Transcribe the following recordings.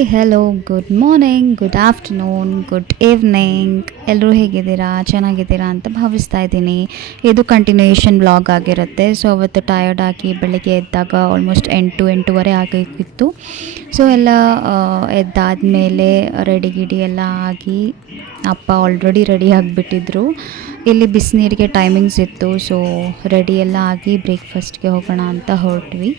Hi hello good morning, good afternoon, good evening. ಎಲ್ಲರೂ ಹೇಗಿದ್ದೀರಾ? ಚೆನ್ನಾಗಿದ್ದೀರಾ ಅಂತ ಭಾವಿಸ್ತಾ ಇದ್ದೀನಿ. ಇದು ಕಂಟಿನ್ಯೂಯೇಷನ್ ವ್ಲಾಗ್ ಆಗಿರುತ್ತೆ. ಸೊ ಅವತ್ತು ಟಯರ್ಡ್ ಆಗಿ ಬೆಳಗ್ಗೆ ಎದ್ದಾಗ ಆಲ್ಮೋಸ್ಟ್ 8-8:30 ಆಗಿತ್ತು. ಸೊ ಎಲ್ಲ ಎದ್ದಾದಮೇಲೆ ರೆಡಿ ಎಲ್ಲ ಆಗಿ ಅಪ್ಪ ಆಲ್ರೆಡಿ ರೆಡಿ ಆಗಿಬಿಟ್ಟಿದ್ರು. ಇಲ್ಲಿ ಬಿಸಿನೀರಿಗೆ ಟೈಮಿಂಗ್ಸ್ ಇತ್ತು. ಸೊ ರೆಡಿ ಎಲ್ಲ ಆಗಿ ಬ್ರೇಕ್ಫಾಸ್ಟ್ಗೆ ಹೋಗೋಣ ಅಂತ ಹೊರಟ್ವಿ.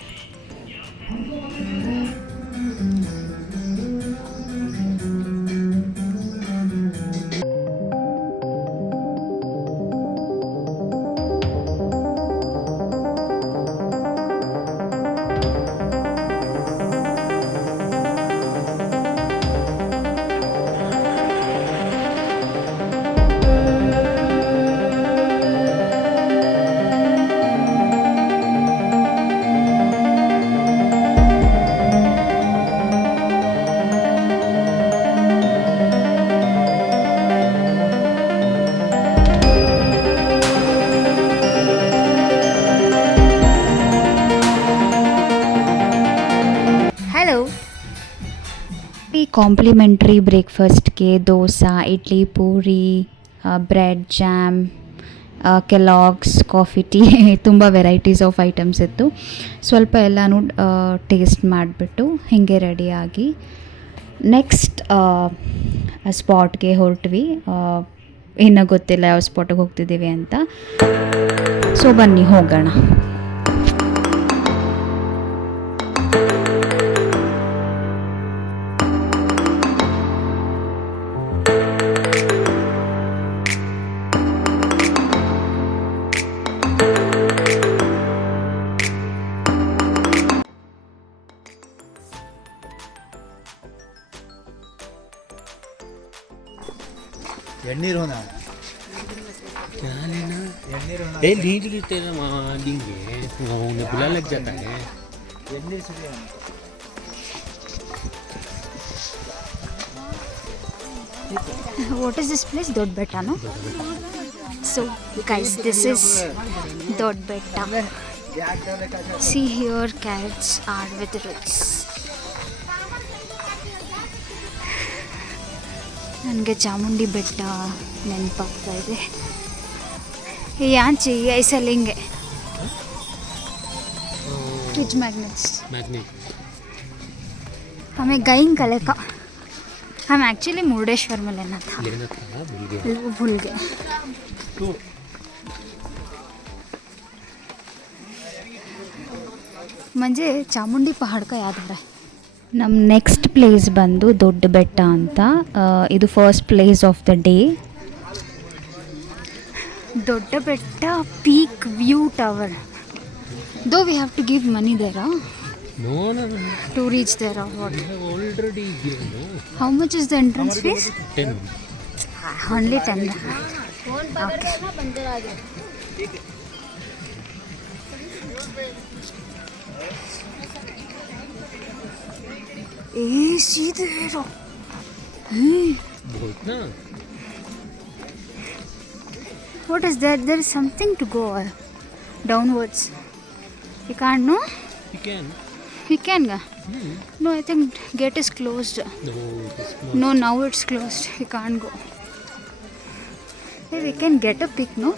ಈ ಕಾಂಪ್ಲಿಮೆಂಟ್ರಿ ಬ್ರೇಕ್ಫಾಸ್ಟ್ಗೆ dosa, idli, puri, bread, jam, Kellogg's, coffee, tea ತುಂಬ ವೆರೈಟೀಸ್ ಆಫ್ ಐಟಮ್ಸ್ ಇತ್ತು. ಸ್ವಲ್ಪ ಎಲ್ಲನೂ ಟೇಸ್ಟ್ ಮಾಡಿಬಿಟ್ಟು ಹೀಗೆ ರೆಡಿಯಾಗಿ ನೆಕ್ಸ್ಟ್ ಸ್ಪಾಟ್ಗೆ ಹೊರಟ್ವಿ. ಇನ್ನೂ ಗೊತ್ತಿಲ್ಲ ಯಾವ ಸ್ಪಾಟಿಗೆ ಹೋಗ್ತಿದ್ದೀವಿ ಅಂತ. ಸೊ ಬನ್ನಿ ಹೋಗೋಣ. ಎಣ್ಣೀರು ಹೋನ नींद तेरा मारेंगे उन्हें बुला लग जाता है. What is this place? Dodbetta, no? So guys, this is Dodbetta. See here, carrots are with roots. ನನಗೆ ಚಾಮುಂಡಿ ಬೆಟ್ಟ ನೆನಪಾಗ್ತಾ ಇದೆ. यहाँ चाहिए ऐसा लेंगे फ्रिज मैग्नेट्स. हमें गई कले का हम एक्चुअली मुर्डेश्वर में लेना था भूल गए. मुझे चामुंडी पहाड़ का याद आ रहा है. ನಮ್ಮ ನೆಕ್ಸ್ಟ್ ಪ್ಲೇಸ್ ಬಂದು ದೊಡ್ಡ ಬೆಟ್ಟ ಅಂತ. ಇದು first place of the day. Doddabetta peak view tower. Though we have to give money there to reach there. What Already given. How much is the entrance fees? 10. Only 10. सीधे बहुत ना. What is that? There is something to go downwards. You can't, no? You can. We can go. No, I think gate is closed. No, it is not. No, now it's closed. We can't go. Hey, we can get a pic, no?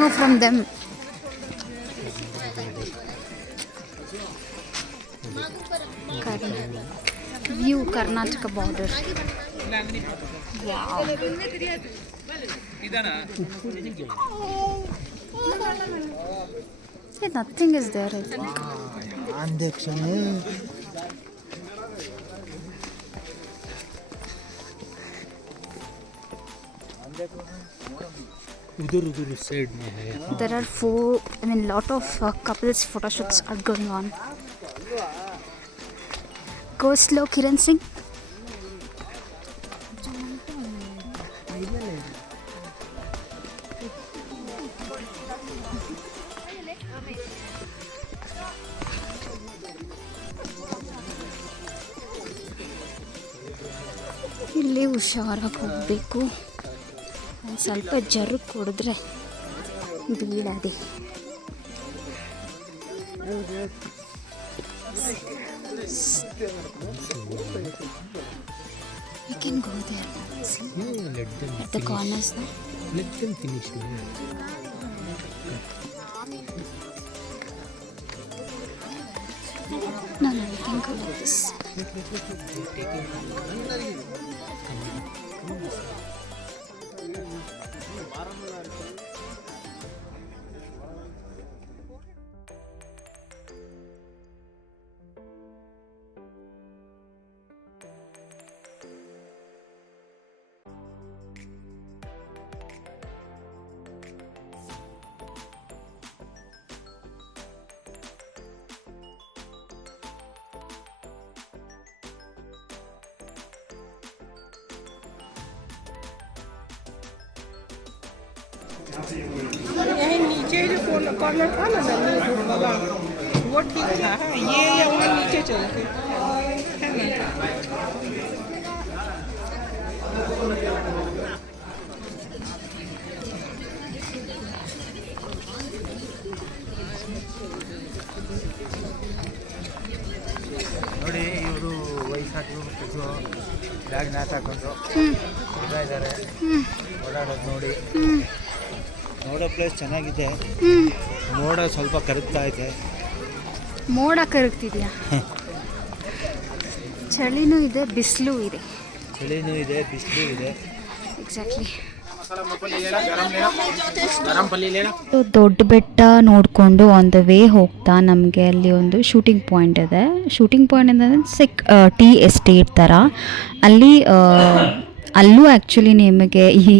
No, from them. View Karnataka border. Wow. Yeah, nothing is there, I think. उधर साइड में है. There are lot of couples photo shoots are going on. Go slow, Kiran Singh. ಇಲ್ಲಿ ಹುಷಾರಾಗಿ ಹೋಗಬೇಕು. ಒಂದು ಸ್ವಲ್ಪ ಜರುಗ್ ಕೊಡಿದ್ರೆ ಬೀಳದೆ. We can go there. See? let them At the corners, no? let them finish. No, we can go like this. यही नीचे जो कॉर्नर था ना जमीन वाला वो ठीक था। ये या वहाँ नीचे चलते है ना। ನೋಡಿ ಇವರು ವಯಸ್ಸಾಗಿರೋ ಬ್ಯಾಗ್ ನ್ಯಾತ್ ಹಾಕೊಂಡು ಇದ್ದಾರೆ ಓಡಾಡೋದು ನೋಡಿ. ನೋಡೋ ಪ್ಲೇಸ್ ಚೆನ್ನಾಗಿದೆ. ಮೋಡ ಸ್ವಲ್ಪ ಕರಗ್ತಾ ಇದೆ. ಮೋಡ ಕರಗ್ತಿದ್ಯಾ? ಚಳಿನೂ ಇದೆ, ಬಿಸಿಲು ಇದೆ. ಚಳಿನೂ ಇದೆ, ಬಿಸಿಲು ಇದೆ. ಎಕ್ಸಾಕ್ಟ್ಲಿ. ದೊಡ್ಡ ಬೆಟ್ಟ ನೋಡಿಕೊಂಡು ಆನ್ ದ ವೇ ಹೋಗ್ತಾ ನಮಗೆ ಅಲ್ಲಿ ಒಂದು ಶೂಟಿಂಗ್ ಪಾಯಿಂಟ್ ಇದೆ. ಶೂಟಿಂಗ್ ಪಾಯಿಂಟ್ ಅಂದರೆ ಟೀ ಎಸ್ಟೇಟ್ ಥರ. ಅಲ್ಲಿ ಅಲ್ಲೂ ಆ್ಯಕ್ಚುಲಿ ನಿಮಗೆ ಈ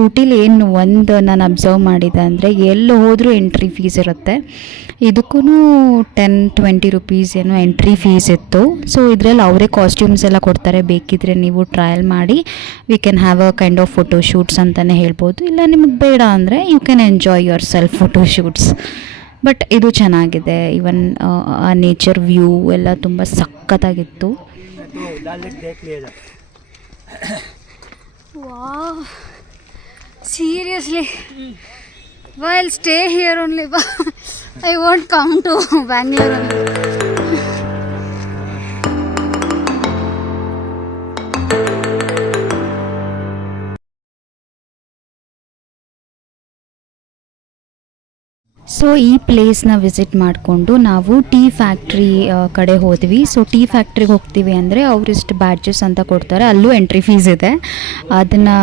ಊಟಿಲಿ ಏನು ಒಂದು ನಾನು ಅಬ್ಸರ್ವ್ ಮಾಡಿದೆ ಅಂದರೆ ಎಲ್ಲಿ ಹೋದರೂ ಎಂಟ್ರಿ ಫೀಸ್ ಇರುತ್ತೆ. ಇದಕ್ಕೂ 10-20 ರುಪೀಸ್ ಏನೋ ಎಂಟ್ರಿ ಫೀಸ್ ಇತ್ತು. ಸೊ ಇದರಲ್ಲಿ ಅವರೇ ಕಾಸ್ಟ್ಯೂಮ್ಸ್ ಎಲ್ಲ ಕೊಡ್ತಾರೆ. ಬೇಕಿದ್ರೆ ನೀವು ಟ್ರಯಲ್ ಮಾಡಿ we can have a kind of photo shoots ಅಂತಲೇ ಹೇಳ್ಬೋದು. ಇಲ್ಲ ನಿಮಗೆ ಬೇಡ ಅಂದರೆ you can enjoy yourself photo shoots. But ಇದು ಚೆನ್ನಾಗಿದೆ. ಈವನ್ ಆ ನೇಚರ್ ವ್ಯೂ ಎಲ್ಲ ತುಂಬ ಸಖತ್ತಾಗಿತ್ತು. Wow, seriously, well, I'll stay here only. I won't come to Bangalore only. So ಈ ಪ್ಲೇಸ್ನ ವಿಸಿಟ್ ಮಾಡಿಕೊಂಡು ನಾವು ಟೀ ಫ್ಯಾಕ್ಟ್ರಿ ಕಡೆ ಹೋದ್ವಿ. ಸೊ ಟೀ ಫ್ಯಾಕ್ಟ್ರಿಗೆ ಹೋಗ್ತೀವಿ ಅಂದರೆ ಅವರಿಷ್ಟು ಬ್ಯಾಡ್ಜಸ್ ಅಂತ ಕೊಡ್ತಾರೆ. ಅಲ್ಲೂ ಎಂಟ್ರಿ ಫೀಸ್ ಇದೆ. ಅದನ್ನು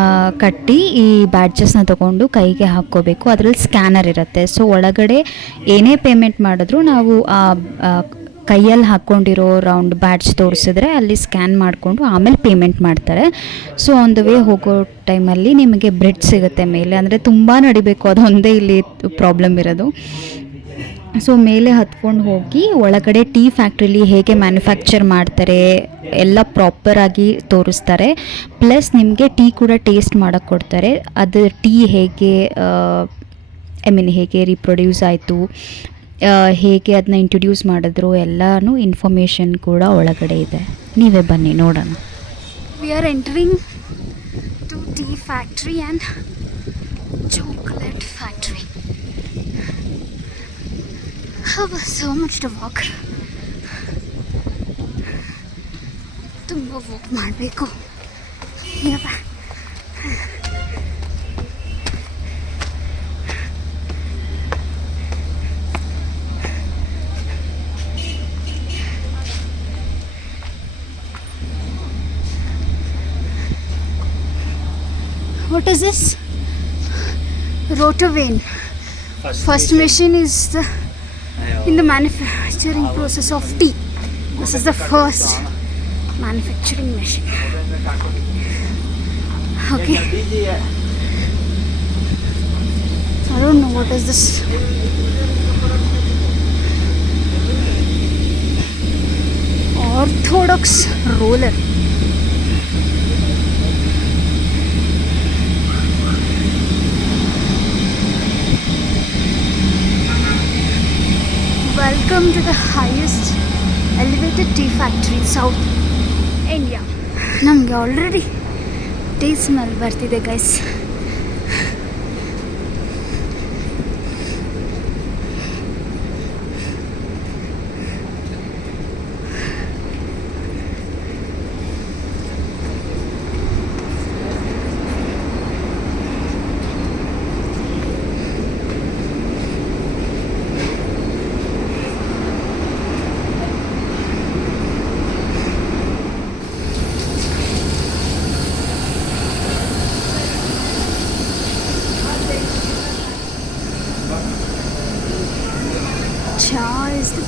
ಕಟ್ಟಿ ಈ ಬ್ಯಾಡ್ಜಸ್ನ ತೊಗೊಂಡು ಕೈಗೆ ಹಾಕ್ಕೋಬೇಕು. ಅದರಲ್ಲಿ ಸ್ಕ್ಯಾನರ್ ಇರುತ್ತೆ. ಸೊ ಒಳಗಡೆ ಏನೇ ಪೇಮೆಂಟ್ ಮಾಡಿದ್ರು ನಾವು ಕೈಯಲ್ಲಿ ಹಾಕ್ಕೊಂಡಿರೋ ರೌಂಡ್ ಬ್ಯಾಡ್ಜ್ ತೋರಿಸಿದ್ರೆ ಅಲ್ಲಿ ಸ್ಕ್ಯಾನ್ ಮಾಡಿಕೊಂಡು ಆಮೇಲೆ ಪೇಮೆಂಟ್ ಮಾಡ್ತಾರೆ. ಸೊ ಆನ್ ದ ವೇ ಹೋಗೋ ಟೈಮಲ್ಲಿ ನಿಮಗೆ ಬ್ರಿಡ್ಜ್ ಸಿಗುತ್ತೆ ಮೇಲೆ. ಅಂದರೆ ತುಂಬ ನಡಿಬೇಕು, ಅದೊಂದೇ ಇಲ್ಲಿ ಪ್ರಾಬ್ಲಮ್ ಇರೋದು. ಸೊ ಮೇಲೆ ಹತ್ಕೊಂಡು ಹೋಗಿ ಒಳಗಡೆ ಟೀ ಫ್ಯಾಕ್ಟ್ರಿಲಿ ಹೇಗೆ ಮ್ಯಾನುಫ್ಯಾಕ್ಚರ್ ಮಾಡ್ತಾರೆ ಎಲ್ಲ ಪ್ರಾಪರಾಗಿ ತೋರಿಸ್ತಾರೆ. ಪ್ಲಸ್ ನಿಮಗೆ ಟೀ ಕೂಡ ಟೇಸ್ಟ್ ಮಾಡೋಕ್ಕೆ ಕೊಡ್ತಾರೆ. ಅದು ಟೀ ಹೇಗೆ ಹೇಗೆ ರೀಪ್ರೊಡ್ಯೂಸ್ ಆಯಿತು, ಹೇಗೆ ಅದನ್ನ ಇಂಟ್ರೊಡ್ಯೂಸ್ ಮಾಡಿದ್ರು ಎಲ್ಲನೂ ಇನ್ಫಾರ್ಮೇಷನ್ ಕೂಡ ಒಳಗಡೆ ಇದೆ. ನೀವೇ ಬನ್ನಿ ನೋಡೋಣ. We are entering to tea factory and chocolate factory. So much to walk. ತುಂಬ ವಾಕ್ ಮಾಡಬೇಕು. What is this? Rotor vane. First machine is in the manufacturing process of tea. This is the first manufacturing machine. Okay. I don't know what is this. Orthodox roller. Welcome to the highest elevated tea factory in South India. ನಮಗೆ already tea smell ಬರ್ತಿದೆ guys.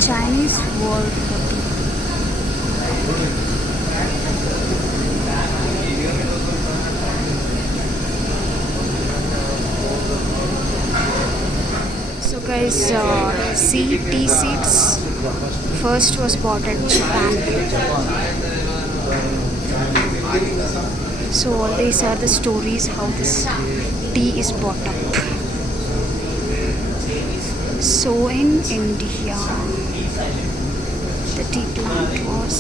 Chinese World Hotel. So guys, see tea seeds first was bought at Japan. So all these are the stories how this tea is bought up. So in India, the tea plant was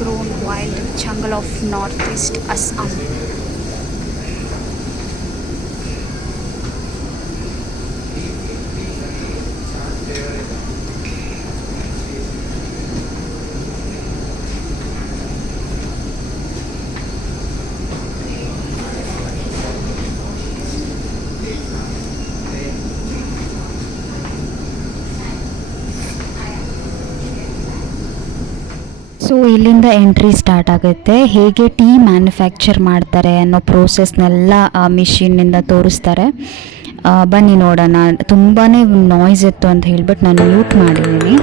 grown wild in the jungle of northeast Assam. So ಇಲ್ಲಿಂದ entry start ಆಗುತ್ತೆ. ಹೇಗೆ tea manufacture ಮಾಡ್ತಾರೆ ಅನ್ನೋ ಪ್ರೋಸೆಸ್ನೆಲ್ಲ ಆ ಮಿಷಿನ್ನಿಂದ ತೋರಿಸ್ತಾರೆ. ಬನ್ನಿ ನೋಡೋಣ. ತುಂಬಾ ನಾಯ್ಸ್ ಇತ್ತು ಅಂತ ಹೇಳ್ಬಿಟ್ಟು ನಾನು ಮ್ಯೂಟ್ ಮಾಡಿದ್ದೀನಿ.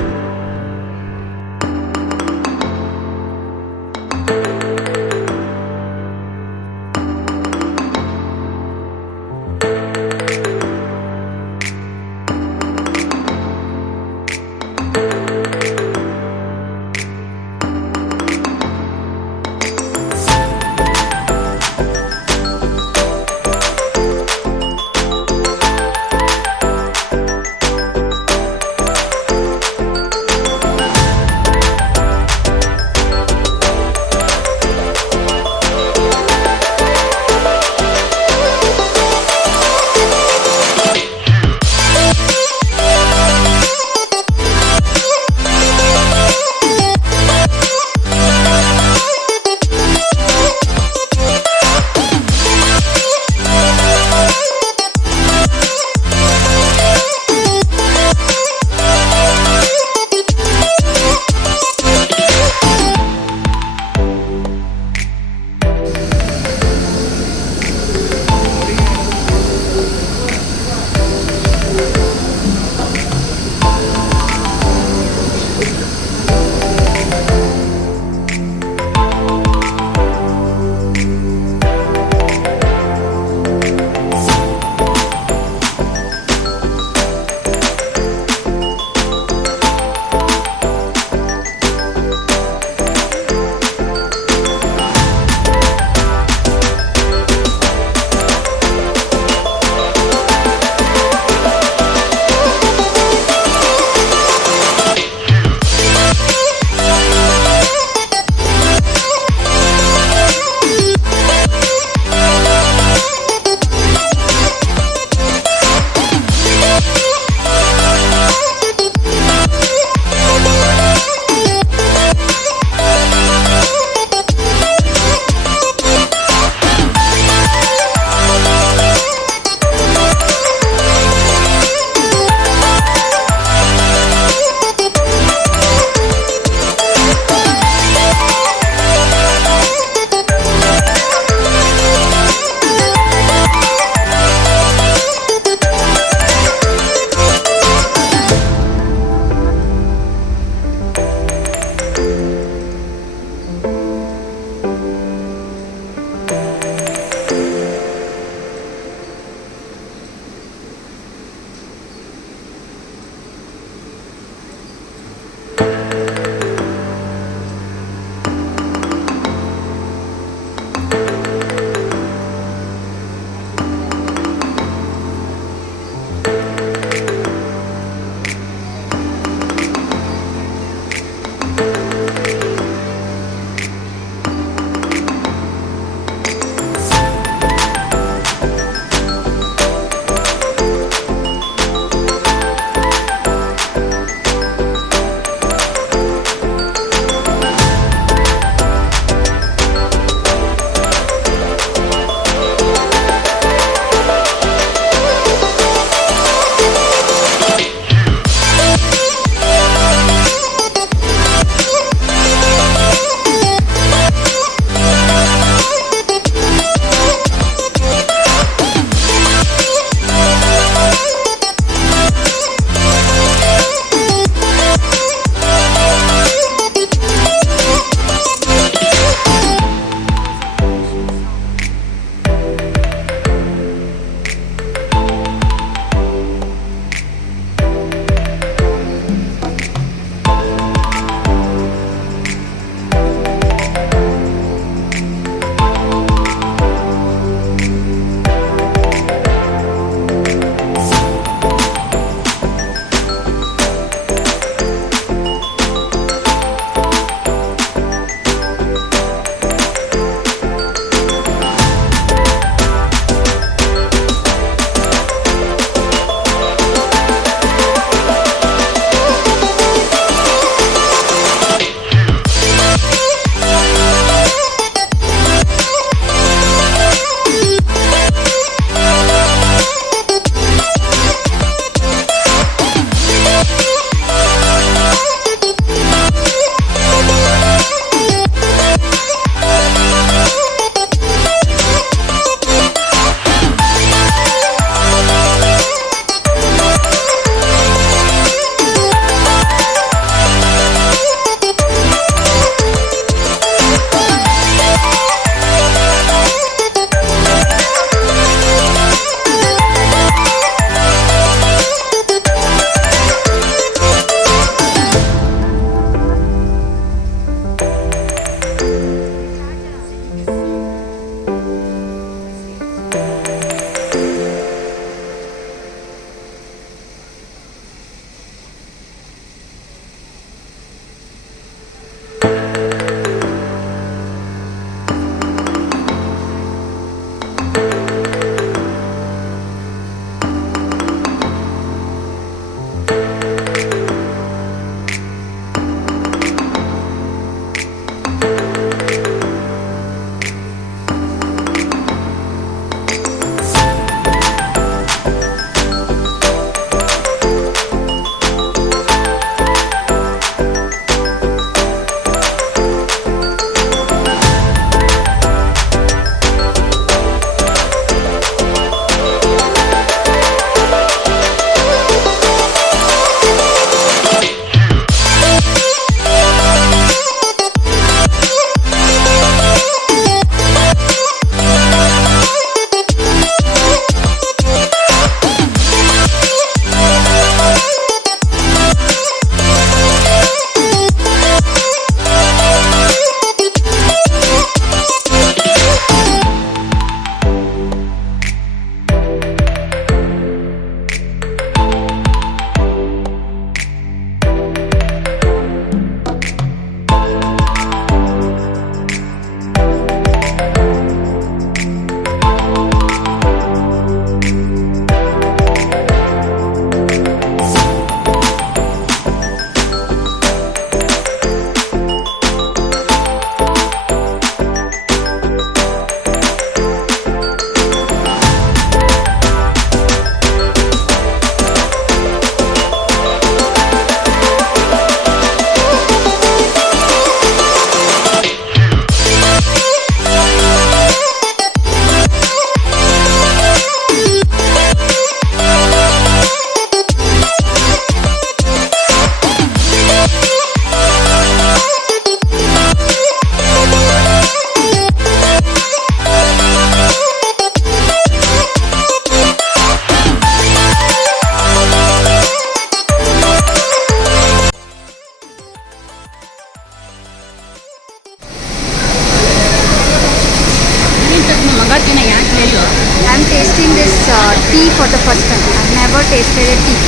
tea for the first time. I've never tasted a tea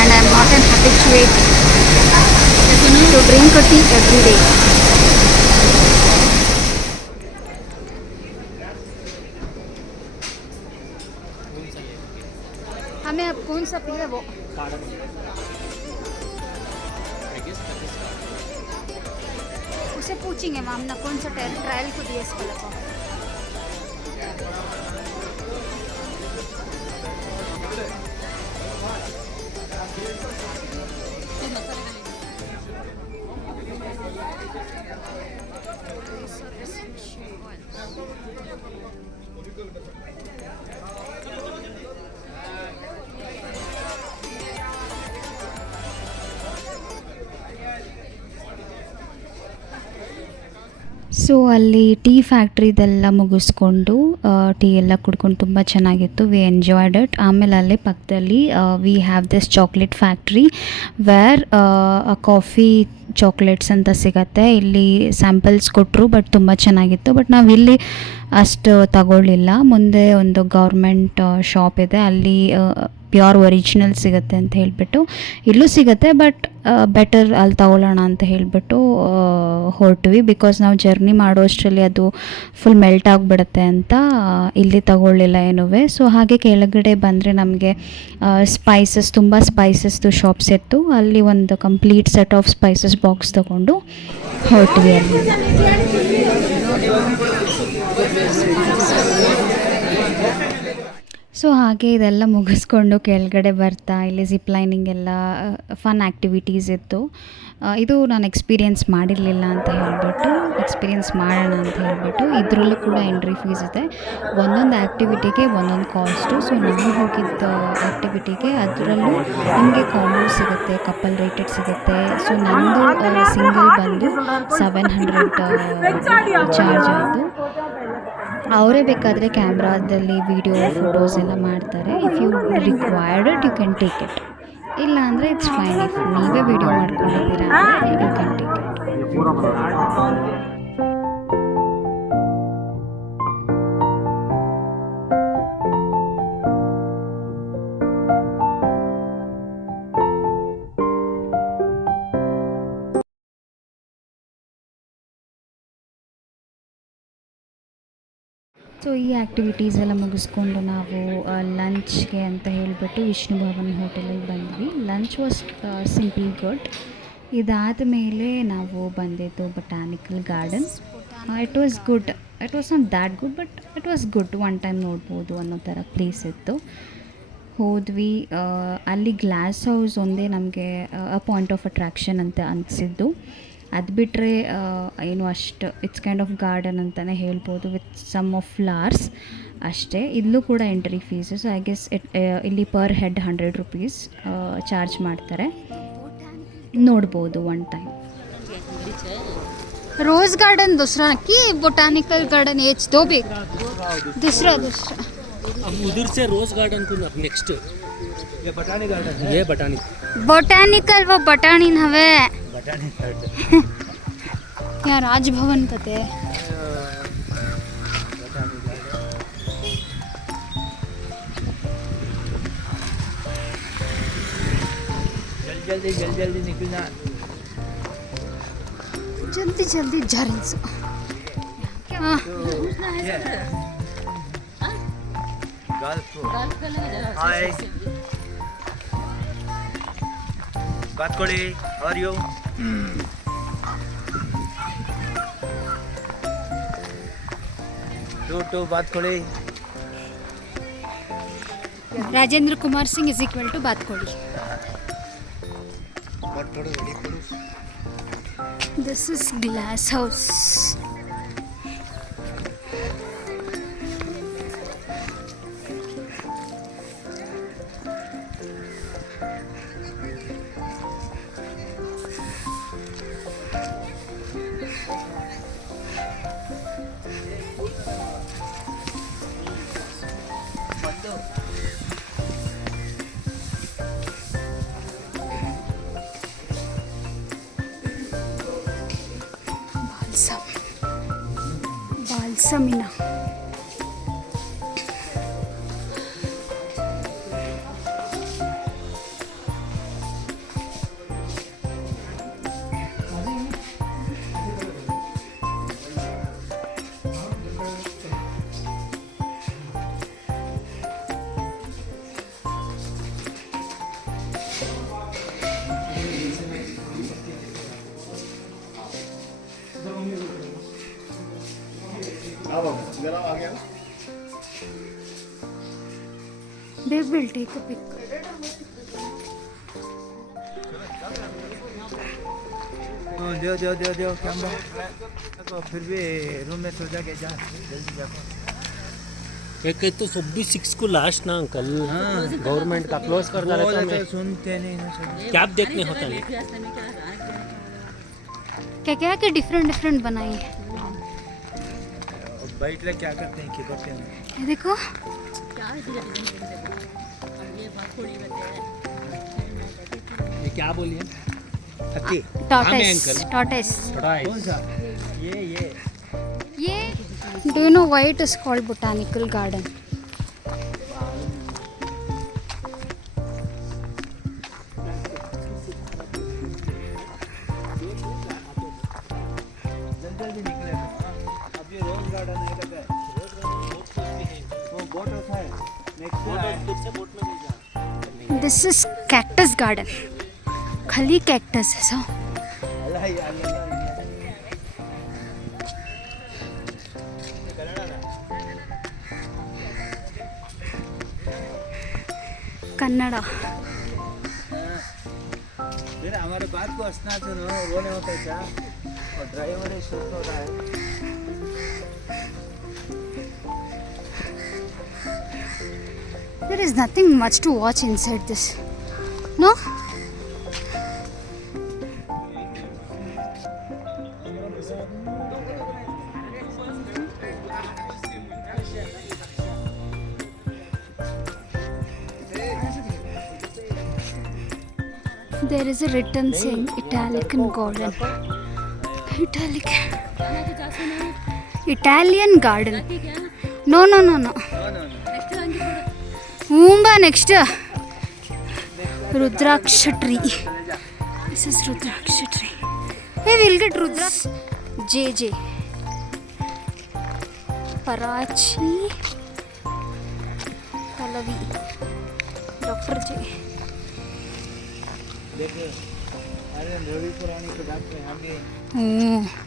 and I'm not an habituate to drink a tea every day. हमें अब कौन सा पिए वो उसे पूछेंगे मैम ना कौन सा ट्रायल को दिए इसको लगा ಸೊ ಅಲ್ಲಿ ಟೀ ಫ್ಯಾಕ್ಟ್ರಿದೆಲ್ಲ ಮುಗಿಸ್ಕೊಂಡು ಟೀ ಎಲ್ಲ ಕುಡ್ಕೊಂಡು ತುಂಬ ಚೆನ್ನಾಗಿತ್ತು. We enjoyed it. ಆಮೇಲೆ ಅಲ್ಲೇ ಪಕ್ಕದಲ್ಲಿ we have this chocolate factory where coffee chocolates ಅಂತ ಸಿಗತ್ತೆ. ಇಲ್ಲಿ ಸ್ಯಾಂಪಲ್ಸ್ ಕೊಟ್ಟರು ಬಟ್ ತುಂಬ ಚೆನ್ನಾಗಿತ್ತು. ಬಟ್ ನಾವು ಇಲ್ಲಿ ಅಷ್ಟು ತಗೊಳ್ಳಿಲ್ಲ. ಮುಂದೆ ಒಂದು ಗೌರ್ಮೆಂಟ್ ಶಾಪ್ ಇದೆ, ಅಲ್ಲಿ ಪ್ಯೂರ್ ಒರಿಜಿನಲ್ ಸಿಗುತ್ತೆ ಅಂತ ಹೇಳಿಬಿಟ್ಟು, ಇಲ್ಲೂ ಸಿಗುತ್ತೆ ಬಟ್ ಬೆಟರ್ ಅಲ್ಲಿ ತಗೊಳ್ಳೋಣ ಅಂತ ಹೇಳಿಬಿಟ್ಟು ಹೊರಟ್ವಿ. ಬಿಕಾಸ್ ನಾವು ಜರ್ನಿ ಮಾಡೋ ಅಷ್ಟರಲ್ಲಿ ಅದು ಫುಲ್ ಮೆಲ್ಟ್ ಆಗಿಬಿಡುತ್ತೆ ಅಂತ ಇಲ್ಲಿ ತಗೊಳ್ಳಿಲ್ಲ ಏನುವೆ. ಸೊ ಹಾಗೆ ಕೆಳಗಡೆ ಬಂದರೆ ನಮಗೆ ಸ್ಪೈಸಸ್, ತುಂಬ ಸ್ಪೈಸಸ್ದು ಶಾಪ್ಸ್ ಇತ್ತು. ಅಲ್ಲಿ ಒಂದು complete set of spices box ತೊಗೊಂಡು ಹೊರಟ್ವಿ ಅಲ್ಲಿ. ಸೊ ಹಾಗೆ ಇದೆಲ್ಲ ಮುಗಿಸ್ಕೊಂಡು ಕೆಳಗಡೆ ಬರ್ತಾ ಇಲ್ಲಿ ಜಿಪ್ ಲೈನಿಂಗ್ ಎಲ್ಲ ಫನ್ ಆ್ಯಕ್ಟಿವಿಟೀಸ್ ಇತ್ತು. ಇದು ನಾನು ಎಕ್ಸ್ಪೀರಿಯೆನ್ಸ್ ಮಾಡಿರಲಿಲ್ಲ ಅಂತ ಹೇಳಿಬಿಟ್ಟು ಎಕ್ಸ್ಪೀರಿಯೆನ್ಸ್ ಮಾಡೋಣ ಅಂತ ಹೇಳಿಬಿಟ್ಟು ಇದರಲ್ಲೂ ಕೂಡ ಎಂಟ್ರಿ ಫೀಸ್ ಇದೆ. ಒಂದೊಂದು ಆ್ಯಕ್ಟಿವಿಟಿಗೆ ಒಂದೊಂದು ಕಾಸ್ಟು. ಸೊ ನಾನು ಹೋಗಿದ್ದ ಆ್ಯಕ್ಟಿವಿಟಿಗೆ ಅದರಲ್ಲೂ ನಿಮಗೆ ಕಾಂಬೋ ಸಿಗುತ್ತೆ, ಕಪಲ್ ರೇಟೆಡ್ ಸಿಗುತ್ತೆ. ಸೊ ನಂದು ಸಿಂಗಲ್ ಬಂದು 700 ಚಾರ್ಜ್ ಆಯಿತು. ಅವರೇ ಬೇಕಾದರೆ ಕ್ಯಾಮ್ರಾದಲ್ಲಿ ವಿಡಿಯೋ ಫೋಟೋಸ್ ಎಲ್ಲ ಮಾಡ್ತಾರೆ. If you required it you can take it, ಇಲ್ಲ ಅಂದರೆ ಇಟ್ಸ್ ಫೈನ್. ಇಫ್ ನೀವೇ ವಿಡಿಯೋ ಮಾಡ್ಕೊಂಡಿದ್ದೀರಾ ಅಂದರೆ you can take it. So ಈ ಆ್ಯಕ್ಟಿವಿಟೀಸ್ ಎಲ್ಲ ಮುಗಿಸ್ಕೊಂಡು ನಾವು ಲಂಚ್ಗೆ ಅಂತ ಹೇಳಿಬಿಟ್ಟು ವಿಷ್ಣು ಭವನ್ ಹೋಟೆಲಿಗೆ ಬಂದ್ವಿ. Lunch was simple good. ಇದಾದ ಮೇಲೆ ನಾವು ಬಂದಿದ್ದು botanical garden. It was good. It was not that good but it was good. One time ನೋಡ್ಬೋದು ಅನ್ನೋ ಥರ ಪ್ಲೇಸ್ ಇತ್ತು. ಹೋದ್ವಿ. ಅಲ್ಲಿ ಗ್ಲಾಸ್ ಹೌಸ್ ಒಂದೇ ನಮಗೆ ಪಾಯಿಂಟ್ ಆಫ್ ಅಟ್ರಾಕ್ಷನ್ ಅಂತ ಅನಿಸಿದ್ದು. ಅದು ಬಿಟ್ಟರೆ ಏನು ಅಷ್ಟು ಇಟ್ಸ್ ಕೈಂಡ್ ಆಫ್ ಗಾರ್ಡನ್ ಅಂತಲೇ ಹೇಳ್ಬೋದು ವಿತ್ ಸಮ್ ಆಫ್ ಫ್ಲವರ್ಸ್ ಅಷ್ಟೇ. ಇಲ್ಲೂ ಕೂಡ entry fees. So I guess ಇಲ್ಲಿ ಪರ್ ಹೆಡ್ 100 ರೂಪೀಸ್ ಚಾರ್ಜ್ ಮಾಡ್ತಾರೆ. ನೋಡ್ಬೋದು ಒನ್ ಟೈಮ್. रोज़ गार्डन दूसरा कि बोटानिकल गार्डन एच दो भी दूसरा अब उधर से रोज गार्डन को नेक्स्ट ये बटानी गार्डन है. ये बटानी बोटानिकल वो बटानी हवे बटानी गार्डन यहाँ राजभवन कते जल्दी निकलना. जल्दी जल्दी जल्दी सो हाय बात कोड़ी और यू टू बात कोड़ी. Rajendra Kumar Singh is equal to बात कोड़ी. This is glass house. Balsamina. They will take a pic. दो कैमरा तो फिर भी रूम में सो जाके जा जल्दी जाओ एक तो 26 को लास्ट ना अंकल गवर्नमेंट का क्लोज कर डाले तो मैं सुनते नहीं ना सुनते कैब देखने होता नहीं क्या क्या के डिफरेंट बनाए हैं बैठ ले क्या करते हैं कि करते हैं ये देखो ये क्या बोलिए हत्ती tortoise कौन सा ये do you know why it is called botanical garden? जल्दी निकले अब ये रोज गार्डन है कहते हैं वो बोट है next This is cactus garden. खाली cactus है so कन्नड़ा फिर हमारे बात को हंसना सुनो रोने होता है क्या और ड्राइवर ही सुस्त हो रहा है there is nothing much to watch inside this no there is a written saying Italian garden Italian garden no Oomba next Rudraksha tree this is Rudraksha tree hey we'll get Rudraksha JJ Parachi Talavi Dr. J देखिए अरे रवि पुरानी को डाक में हम भी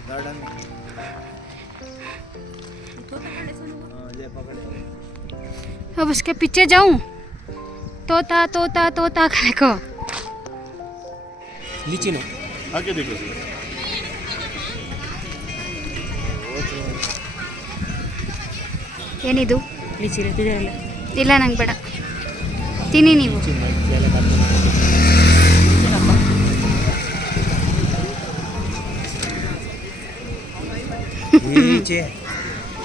गार्डन में ले पकड़े अब उसके पीछे जाऊं तोता तोता तोता देखो लीची नो आगे देखो ಏನಿದು ಇಲ್ಲ ನಂಗೆ ಬೇಡ ತಿನ್ನಿ ನೀವು नीचे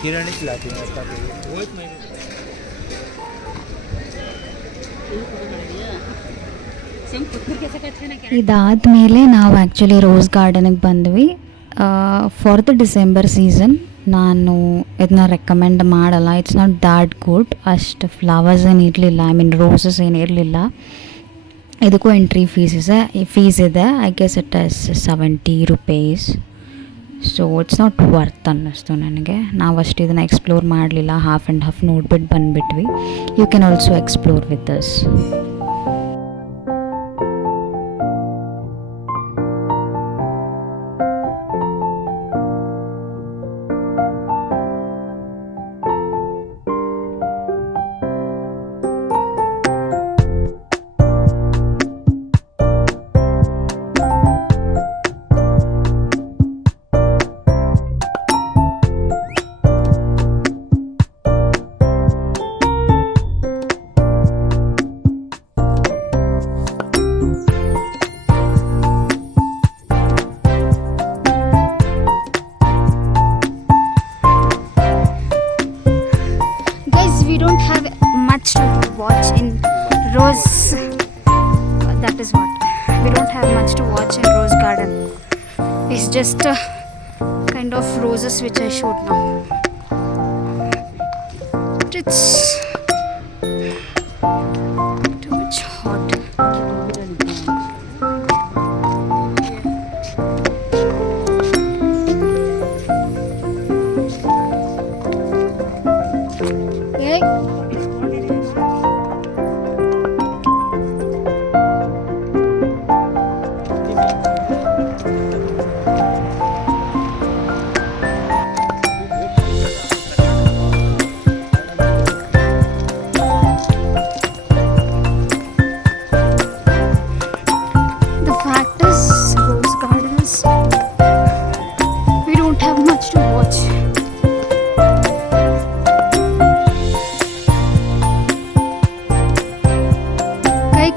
किरण खिलाती है उसका ಇದಾದಮೇಲೆ ನಾವು ಆ್ಯಕ್ಚುಲಿ ರೋಸ್ ಗಾರ್ಡನಿಗೆ ಬಂದ್ವಿ ಫಾರ್ ದ ಡಿಸೆಂಬರ್ ಸೀಸನ್ ನಾನು ಇದನ್ನ ರೆಕಮೆಂಡ್ ಮಾಡಲ್ಲ ಇಟ್ಸ್ ನಾಟ್ ದ್ಯಾಟ್ ಗುಡ್ ಅಷ್ಟು ಫ್ಲವರ್ಸ್ ಏನು ಇರಲಿಲ್ಲ ಐ ಮೀನ್ ರೋಸಸ್ ಏನು ಇರಲಿಲ್ಲ ಇದಕ್ಕೂ ಎಂಟ್ರಿ ಫೀಸ್ ಇದೆ I guess it is 70 rupees so it's not worth ಅನ್ನಿಸ್ತು ನನಗೆ ನಾವು ಅಷ್ಟು ಇದನ್ನು ಎಕ್ಸ್ಪ್ಲೋರ್ ಮಾಡಲಿಲ್ಲ ಹಾಫ್ ಆ್ಯಂಡ್ ಹಾಫ್ ನೋಡ್ಬಿಟ್ಟು ಬಂದುಬಿಟ್ವಿ you can also explore with thus we don't have much to watch in Rose. That is what. We don't have much to watch in Rose Garden. It's just a kind of roses which I showed now. It's too much hot.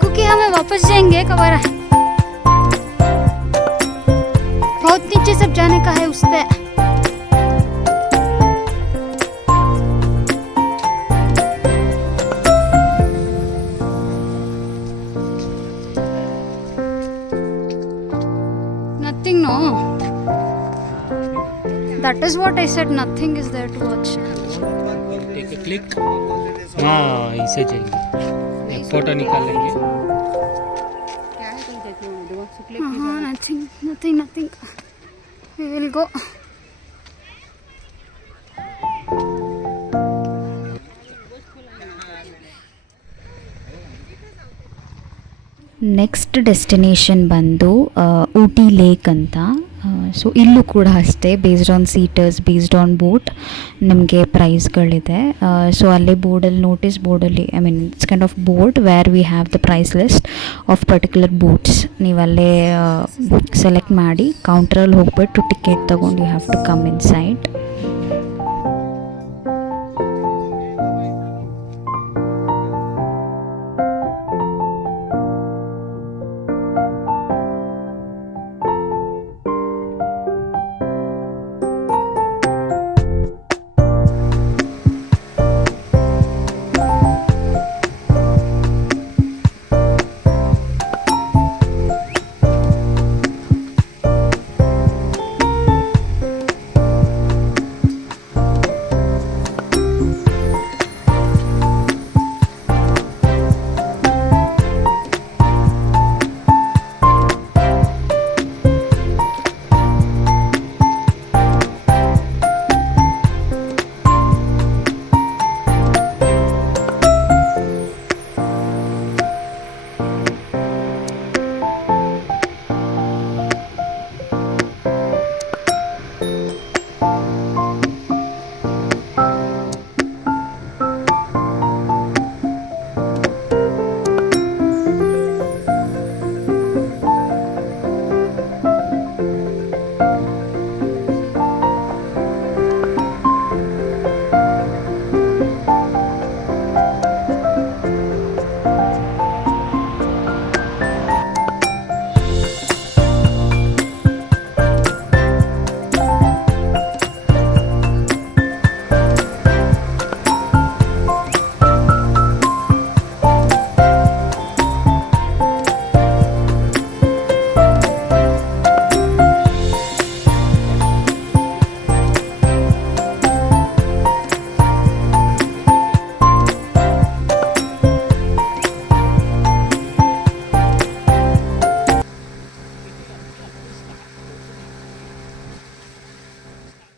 कुकी हमें वापस जाएंगे कबर है बहुत नीचे सब जाने का है उस पे Nothing, no. That is what I said. Nothing is there to watch. Take a click हाँ इसे जाएंगे एक फोटो निकाल लेंगे Nothing, nothing, nothing. We will go. Next destination ಬಂದು ಊಟಿ ಲೇಕ್ ಅಂತ ಸೊ ಇಲ್ಲೂ ಕೂಡ ಅಷ್ಟೇ based on seaters based on boat ನಿಮಗೆ ಪ್ರೈಸ್ಗಳಿದೆ ಸೊ ಅಲ್ಲೇ ಬೋರ್ಡಲ್ಲಿ ನೋಟಿಸ್ ಬೋರ್ಡಲ್ಲಿ I mean it's kind of board where we have the price list of particular boats ನೀವು ಅಲ್ಲೇ ಸೆಲೆಕ್ಟ್ ಮಾಡಿ ಕೌಂಟ್ರಲ್ಲಿ ಹೋಗ್ಬಿಟ್ಟು ಟಿಕೆಟ್ ತೊಗೊಂಡು you have to come inside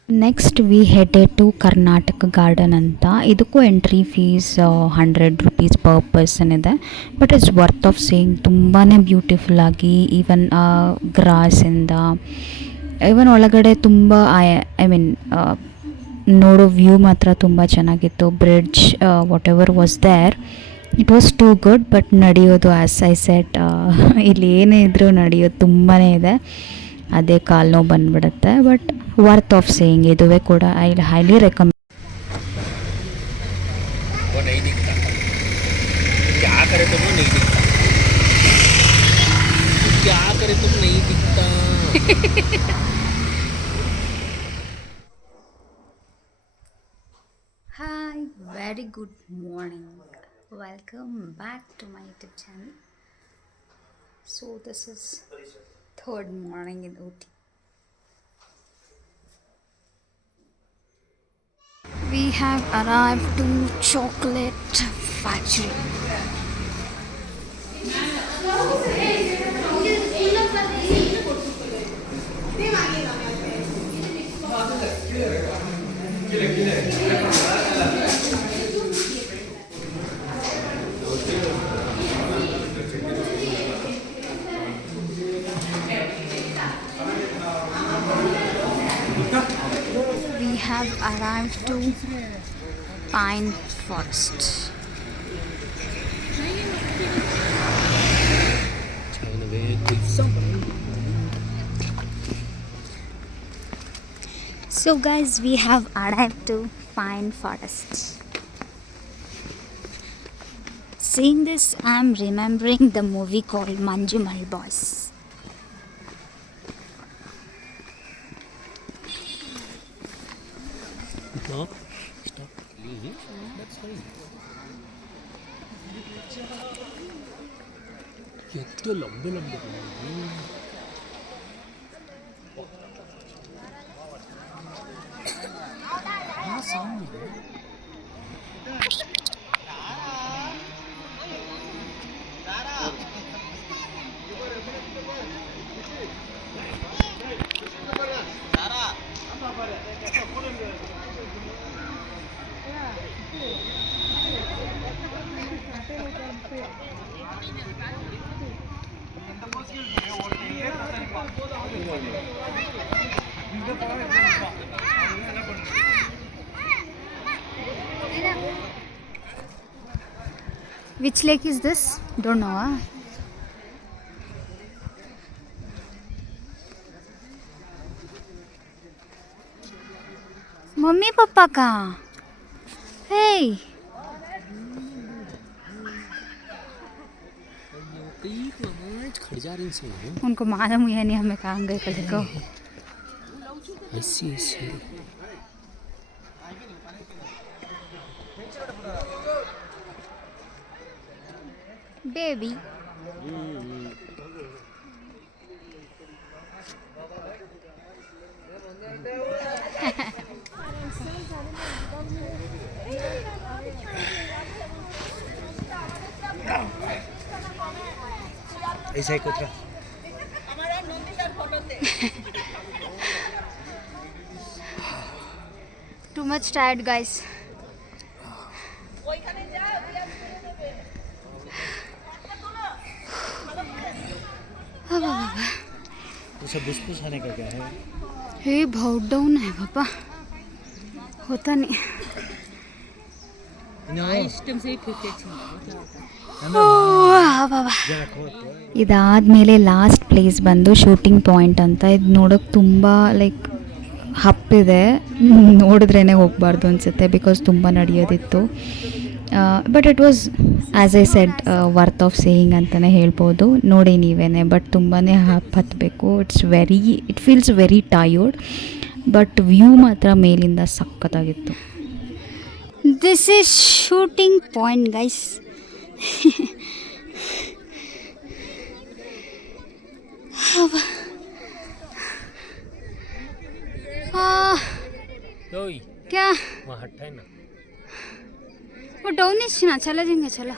next we headed to Karnataka garden ಅಂತ ಇದಕ್ಕೂ entry fees 100 rupees per person ಇದೆ but it's worth of saying ತುಂಬಾ ಬ್ಯೂಟಿಫುಲ್ ಆಗಿ ಈವನ್ ಗ್ರಾಸಿಂದ ಈವನ್ ಒಳಗಡೆ ತುಂಬ ಐ ಮೀನ್ ನೋಡೋ ವ್ಯೂ ಮಾತ್ರ ತುಂಬ ಚೆನ್ನಾಗಿತ್ತು bridge whatever was there it was too good but ನಡೆಯೋದು ಆ್ಯಸ್ ಐ ಸೆಟ್ ಇಲ್ಲಿ ಏನೇ ಇದ್ರೂ ನಡೆಯೋದು ತುಂಬಾ ಇದೆ ಅದೇ ಕಾಲು ನೋವು ಬಂದುಬಿಡುತ್ತೆ ಬಟ್ ವರ್ತ್ ಆಫ್ ಸೇಯಿಂಗ್ ಇದುವೇ ಕೂಡ ಐ ಹೈಲಿ ರೆಕಮೆಂಡ್ वो नहीं दिखता क्या करे तुम नहीं दिखता क्या करे तुम नहीं दिखता Hi, very good morning. Welcome back to my YouTube channel. So this is third morning in Ooty. We have arrived to Chocolate Factory. We have arrived to Pine Forest. So guys, we have arrived to Pine Forest. seeing this, I'm remembering the movie called Manjumal Boys. No? Stop. That's fine. कितने लंबे लंबे Which lake is this? Don't know. Huh? Mummy papa कहाँ? Hey! उनको मालूम ही है नहीं हमें कहाँ गए कल को. ऐसी ऐसी Baby. ऐसा ही कुतरा Too much tired, guys. उसे बुसबुस आने का क्या है? हे बहुत डाउन है पापा. होता नहीं. ಇದಾದಮೇಲೆ ಲಾಸ್ಟ್ ಪ್ಲೇಸ್ ಬಂದು ಶೂಟಿಂಗ್ ಪಾಯಿಂಟ್ ಅಂತ. ಇದು ನೋಡೋಕ್ಕೆ ತುಂಬ ಲೈಕ್ ಹಪ್ಪಿದೆ, ನೋಡಿದ್ರೇ ಹೋಗಬಾರ್ದು ಅನಿಸುತ್ತೆ ಬಿಕಾಸ್ ತುಂಬ ನಡೆಯೋದಿತ್ತು. But it was as I said worth of saying ಅಂತಲೇ ಹೇಳ್ಬೋದು. ನೋಡಿ ನೀವೇ, ಬಟ್ ತುಂಬಾ ಹತ್ತಬೇಕು. It feels very tired, but view ಮಾತ್ರ ಮೇಲಿಂದ ಸಖತ್ತಾಗಿತ್ತು. This is shooting point guys. क्या वहाँ हटा है ना. वो डाउन ना चला जाएंगे. चलो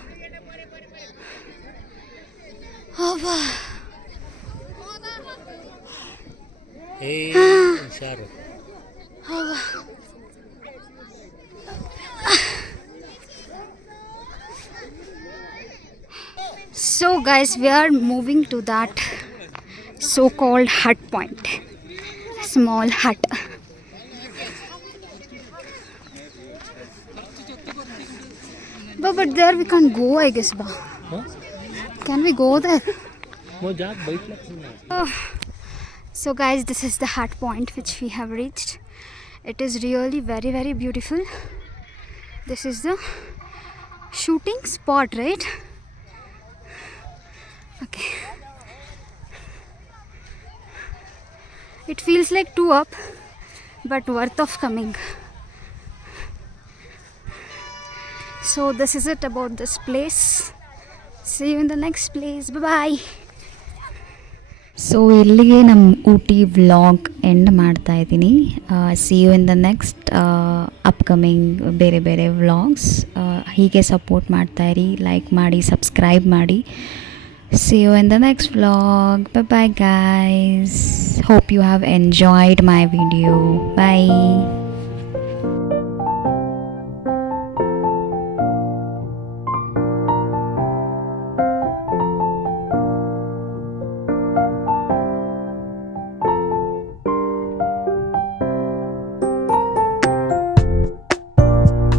हुशार. So guys, we are moving to that so-called hut point, small hut. But there we can't go, I guess. Huh? Can we go there? वो जाग बैठ लगता है. So guys, this is the hut point which we have reached. It is really very very beautiful. This is the shooting spot, right? Okay. It feels like too up, but worth of coming. So this is it about this place. See you in the next place. Bye bye. So ಇಲ್ಲಿಗೆ ನಮ್ಮ Ooty vlog end ಮಾಡ್ತಾ ಇದ್ದೀನಿ. See you in the next upcoming ಬೇರೆ ಬೇರೆ vlogs. ಹೀಗೆ support ಮಾಡ್ತಾಯಿರಿ, like ಮಾಡಿ, subscribe ಮಾಡಿ. See you in the next vlog. Bye bye guys. Hope you have enjoyed my video. By.